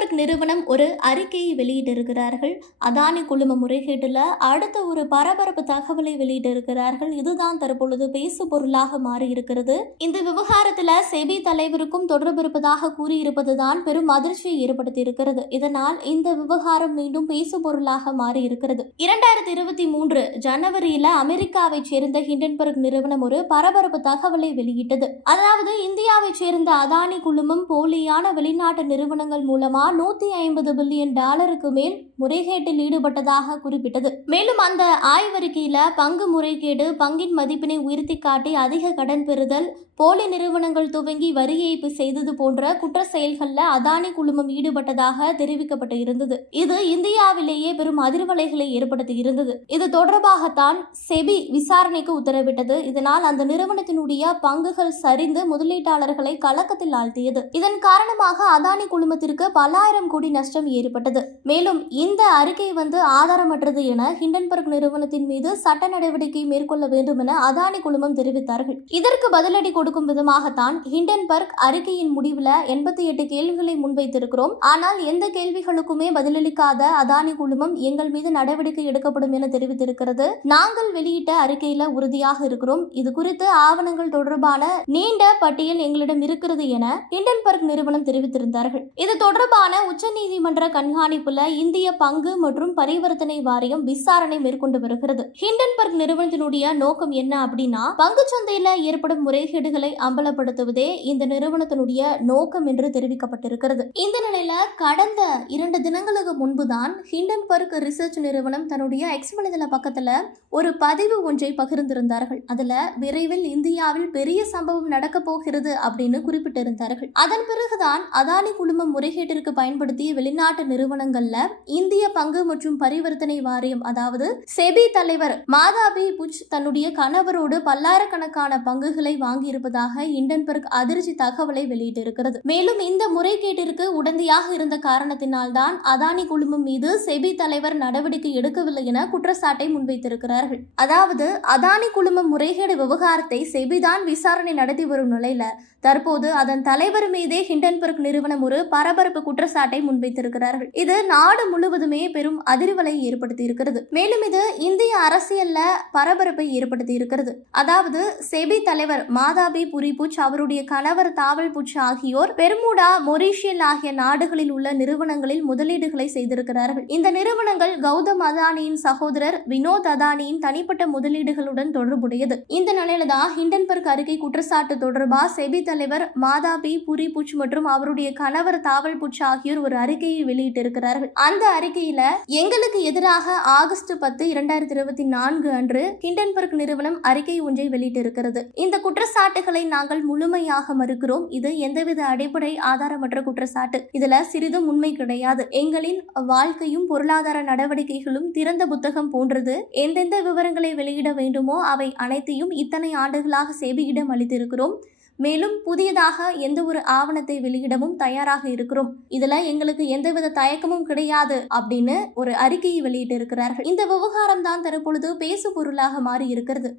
Hindenburg நிறுவனம் ஒரு அறிக்கையை வெளியிட்டிருக்கிறார்கள். அதானி குழும முறைகேட்டில் அடுத்த ஒரு பரபரப்பு தகவலை வெளியிட்டிருக்கிறார்கள். இதுதான் தற்பொழுது பேசு பொருளாக மாறி இருக்கிறது இந்த விவகாரத்தில் செபி தலைவருக்கும் தொடர்பு இருப்பதாக கூறியிருப்பதுதான் பெரும் அதிர்ச்சியை ஏற்படுத்தியிருக்கிறது. இதனால் இந்த விவகாரம் மீண்டும் பேசு பொருளாக மாறி இருக்கிறது இரண்டாயிரத்தி இருபத்தி மூன்று ஜனவரியில அமெரிக்காவைச் சேர்ந்த ஹிண்டன்பர்க் நிறுவனம் ஒரு பரபரப்பு தகவலை வெளியிட்டது. அதாவது இந்தியாவைச் சேர்ந்த அதானி குழுமம் போலியான வெளிநாட்டு நிறுவனங்கள் மூலமா நூத்தி ஐம்பது பில்லியன் டாலருக்கு மேல் முறைகேட்டில் ஈடுபட்டதாக குறிப்பிட்டது. மேலும் அந்த ஆய்வறிக்கையில பங்கு முறைகேடு பங்கின் மதிப்பினை உயர்த்தி காட்டி அதிக கடன் பெறுதல் போலி நிறுவனங்கள் துவங்கி வரி ஏய்ப்பு செய்தது போன்ற குற்ற செயல்களில் அதானி குழுமம் ஈடுபட்டதாக தெரிவிக்கப்பட்டு இருந்தது. இது இந்தியாவிலேயே பெரும் அதிர்வலைகளை ஏற்படுத்தி இருந்தது. இது தொடர்பாகத்தான் செபி விசாரணைக்கு உத்தரவிட்டது. இதனால் அந்த நிறுவனத்தினுடைய பங்குகள் சரிந்து முதலீட்டாளர்களை கலக்கத்தில் ஆழ்த்தியது. இதன் காரணமாக அதானி குழுமத்திற்கு பல பல்லாயிரம் கோடி நஷ்டம் ஏற்பட்டது. மேலும் இந்த அறிக்கை வந்து ஆதாரமற்றது என ஹிண்டன்பர்க் நிறுவனத்தின் மீது சட்ட நடவடிக்கை மேற்கொள்ள வேண்டும் என அதானி குழுமம் தெரிவித்தார்கள். இதற்கு பதிலடி கொடுக்கும் விதமாகத்தான் ஹிண்டன்பர்க் அறிக்கையின் முடிவில் எண்பத்தி எட்டு கேள்விகளை முன்வைத்திருக்கிறோம். ஆனால் எந்த கேள்விகளுக்குமே பதிலளிக்காத அதானி குழுமம் எங்கள் மீது நடவடிக்கை எடுக்கப்படும் என தெரிவித்திருக்கிறது. நாங்கள் வெளியிட்ட அறிக்கையில உறுதியாக இருக்கிறோம். இது குறித்து ஆவணங்கள் தொடர்பான நீண்ட பட்டியல் எங்களிடம் இருக்கிறது என ஹிண்டன்பர்க் நிறுவனம் தெரிவித்திருந்தார்கள். இது தொடர்பான உச்சநீதிமன்ற கண்காணிப்புல இந்திய பங்கு மற்றும் பரிவர்த்தனை வாரியம் விசாரணை மேற்கொண்டு வருகிறது. ஹிண்டன்பர்க் நிறுவனத்தினுடைய நோக்கம் என்ன அப்படின்னா பங்கு சந்தையில ஏற்படும் முறைகேடுகளை அம்பலப்படுத்துவதே இந்த நிறுவனத்தினுடைய நோக்கம் என்று தெரிவிக்கப்பட்டிருக்கிறது. இந்த நிலையில கடந்த இரண்டு தினங்களுக்கு முன்புதான் ஹிண்டன்பர்க் ரிசர்ச் நிறுவனம் தன்னுடைய எக்ஸ் வலைதள பக்கத்துல ஒரு பதிவு ஒன்றை பகிர்ந்திருந்தார்கள். அதுல விரைவில் இந்தியாவில் பெரிய சம்பவம் நடக்க போகிறது அப்படின்னு குறிப்பிட்டிருந்தார்கள். அதன் பிறகுதான் அதானி குழுமம் முறைகேட்டிற்கு பயன்படுத்திய வெளிநாட்டு நிறுவனங்கள்ல இந்திய பங்கு மற்றும் பரிவர்த்தனை வாரியம் அதாவது செபி தலைவர் மாதாபி புச் தன்னுடைய கணவரோடு பல்லாயிரக்கணக்கான பங்குகளை வாங்கியிருப்பதாக இண்டன்பர்க் அதிர்ச்சி தகவலை வெளியிட்டிருக்கிறது. மேலும் இந்த முறைகேட்டிற்கு உடந்தையாக இருந்த காரணத்தினால்தான் அதானி குழுமம் மீது செபி தலைவர் நடவடிக்கை எடுக்கவில்லை என குற்றச்சாட்டை முன்வைத்திருக்கிறார்கள். அதாவது அதானி குழுமம் முறைகேடு விவகாரத்தை செபிதான் விசாரணை நடத்தி வரும் நிலையில தற்போது அதன் தலைவர் மீதே ஹிண்டன்பர்க் நிறுவனம் ஒரு பரபரப்பு குற்ற குற்றச்சாட்டை முன்வைத்திருக்கிறார்கள். இது நாடு முழுவதுமே பெரும் அதிர்வலை ஏற்படுத்தி இருக்கிறது மேலும் இது இந்திய அரசியல்ல பரபரப்பை ஏற்படுத்தி இருக்கிறது அதாவது செபி தலைவர் மாதாபி புரிபுச் அவருடைய கணவர் தாவல் புச் ஆகியோர் பெர்முடா மொரீஷியல் ஆகிய நாடுகளில் உள்ள நிறுவனங்களில் முதலீடுகளை செய்திருக்கிறார்கள். இந்த நிறுவனங்கள் கௌதம் அதானியின் சகோதரர் வினோத் அதானியின் தனிப்பட்ட முதலீடுகளுடன் தொடர்புடையது. இந்த நிலையில தான் ஹிண்டன்பர்க் அறிக்கை குற்றச்சாட்டு தொடர்பா செபி தலைவர் மாதாபி புரிபுச் மற்றும் அவருடைய கணவர் தாவல் புச் ஆகியோர் ஒரு அறிக்கையை வெளியிட்டிருக்கிறார்கள். அந்த அறிக்கையில எங்களுக்கு எதிராக ஆகஸ்ட் பத்து இரண்டாயிரத்தி இருபத்தி நான்கு அன்று ஹிண்டன்பர்க் நிறுவனம் அறிக்கை ஒன்றை வெளியிட்டிருக்கிறது. இந்த குற்றச்சாட்டுகளை நாங்கள் முழுமையாக மறுக்கிறோம். இது எந்தவித அடிப்படை ஆதாரமற்ற குற்றச்சாட்டு. இதுல சிறிதும் உண்மை கிடையாது. எங்களின் வாழ்க்கையும் பொருளாதார நடவடிக்கைகளும் திறந்த புத்தகம் போன்றது. எந்தெந்த விவரங்களை வெளியிட வேண்டுமோ அவை அனைத்தையும் இத்தனை ஆண்டுகளாக சேவையிடம் அளித்திருக்கிறோம். மேலும் புதியதாக எந்த ஒரு ஆவணத்தை வெளியிடவும் தயாராக இருக்கிறோம். இதுல எங்களுக்கு எந்தவித தயக்கமும் கிடையாது அப்படின்னு ஒரு அறிக்கையை வெளியிட்டு இருக்கிறார்கள் இந்த விவகாரம் தான் தற்பொழுது பேசு பொருளாக மாறி இருக்கிறது